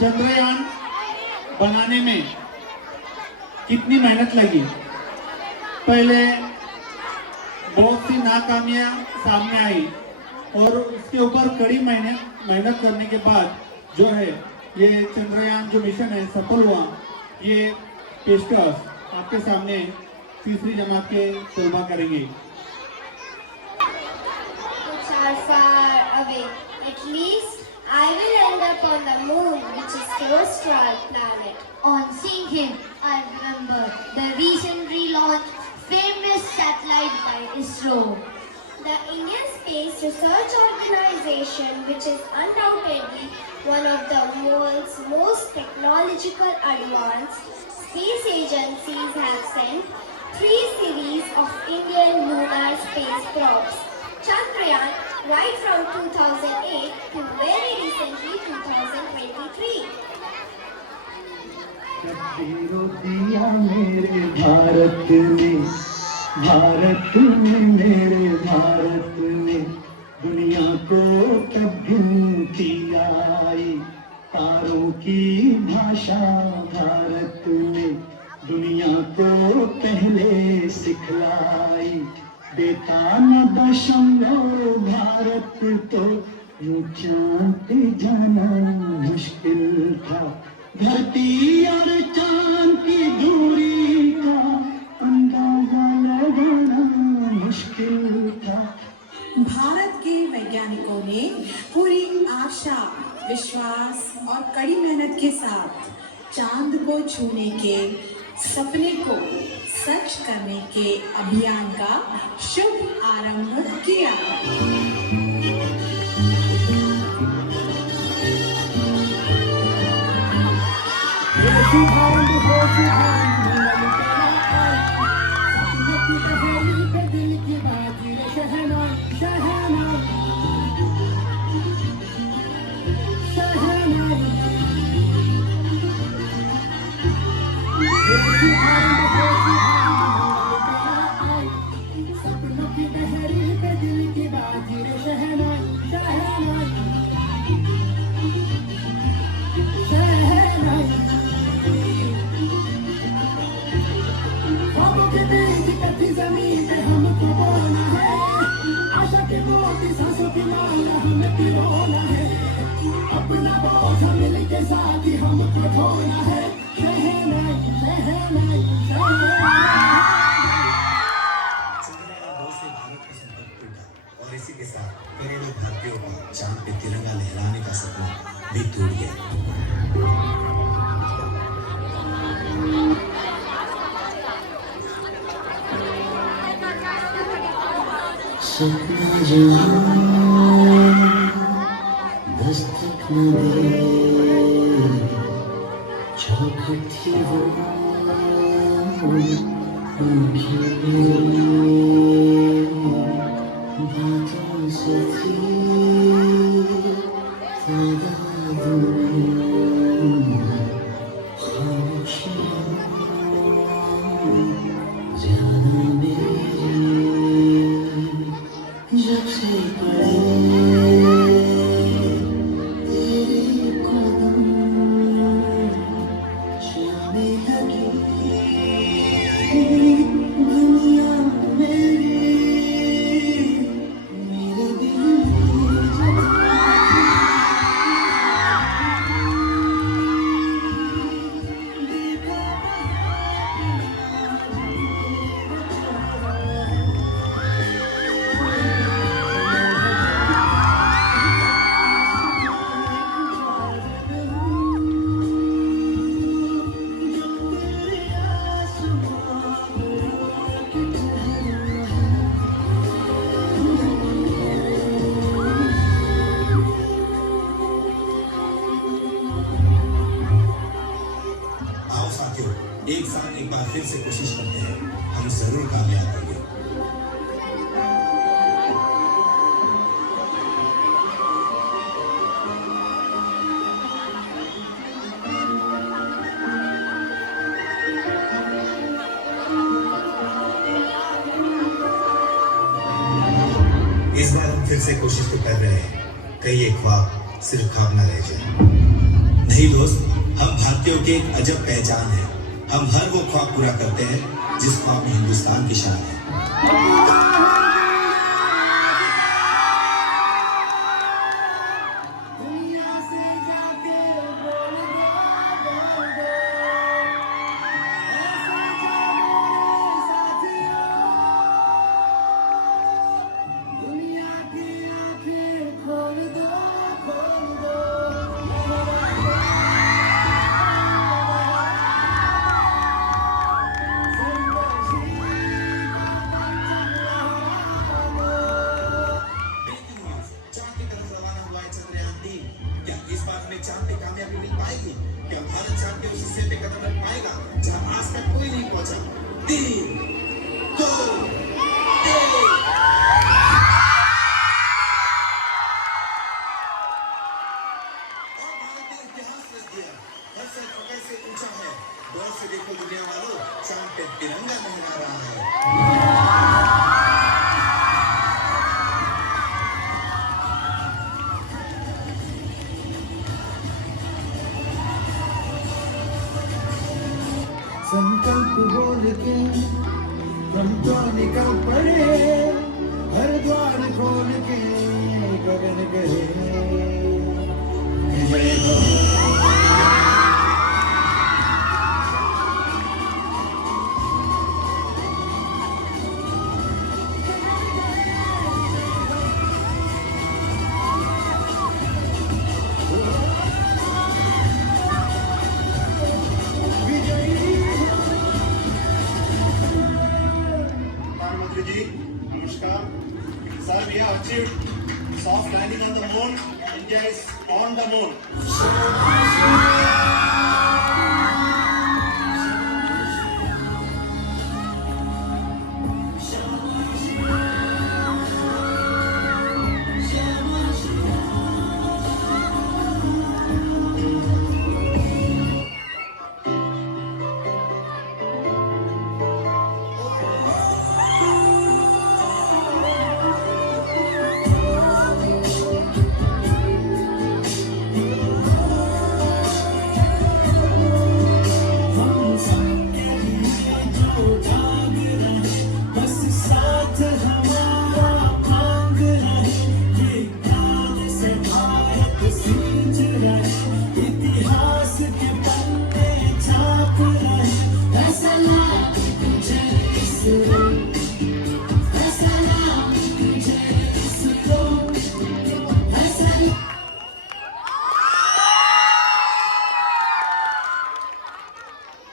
चंद्रयान बनाने में कितनी मेहनत लगी। पहले बहुत सी नाकामियां सामने आई और उसके ऊपर कड़ी मेहनत करने के बाद जो है ये चंद्रयान जो मिशन है सफल हुआ। ये पेशकश आपके सामने तीसरी जमात के तलबा करेंगे। Which are far away. At least I will end up on the moon, which is close to our planet. On seeing him, I remember the recently launched famous satellite by ISRO. The Indian Space Research Organization, which is undoubtedly one of the world's most technological advanced space agencies, have sent 3 series of Indian lunar space probes. Chandrayaan, right from 2008 to very recently 2023. दिया मेरे भारत में मेरे भारत में दुनिया को तब गिनती आई। तारों की भाषा भारत में दुनिया को पहले सिखलाई। देता न दशमलव भारत तो यूं चांद पे जाना मुश्किल था। धरती और चांद की दूरी का अंदाजा लगाना मुश्किल था। भारत के वैज्ञानिकों ने पूरी आशा, विश्वास और कड़ी मेहनत के साथ चांद को छूने के सपने को सच करने के अभियान का शुभ आरंभ किया। अपना बोझ मिलके साथ ही हमको ढोना है। और इसी के साथ करोड़ों भारतीयों का चांद पे तिरंगा लहराने का सपना भी टूट गया। सपना जहां दस्तक न दे चौखट थी वो आँखें मेरी बातों से थी खामोशियाँ ज़्यादा मेरी जब से पड़े तेरे कदम जाने लगी दुनिया मेरी मेरे दिल एक साथ एक बार फिर से कोशिश करते हैं, हम जरूर कामयाब होंगे। इस बार हम फिर से कोशिश तो कर रहे हैं, कहीं ये ख्वाब सिर्फ ख्वाब ना रह जाए। नहीं दोस्त, हम भारतीयों की एक अजब पहचान है। हम हर वो ख्वाब पूरा करते हैं जिस ख्वाब में हिंदुस्तान की शान है। चांद पे कामयाबी मिल पाएगी? क्या भारत चांद के उस हिस्से पे कदम रख पाएगा जहां आज तक कोई नहीं पहुंचा? 3, 2, 1। और भारत ने इतिहास रच दिया। हर साल पकड़ से ऊंचा है। गौर से देखो दुनिया वालों, चांद पे तिरंगा लहरा रहा है। संकल्प बोल के हम तो निकल पड़े, हर द्वार खोल के गगन गए। प्रधानमंत्री जी नमस्कार sir, we have achieved soft landing on the moon. India is on the moon.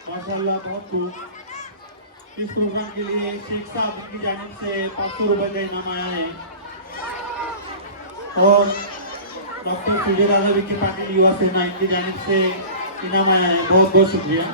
माशाल्लाह बहुत खूब। इस प्रोग्राम के लिए शेख साहब की जानिब से 500 रुपए का इनाम आया है और डॉक्टर सुजय राजा विखे पाटिल युवा सेना इनकी जानिब से इनाम आया है। बहुत बहुत शुक्रिया।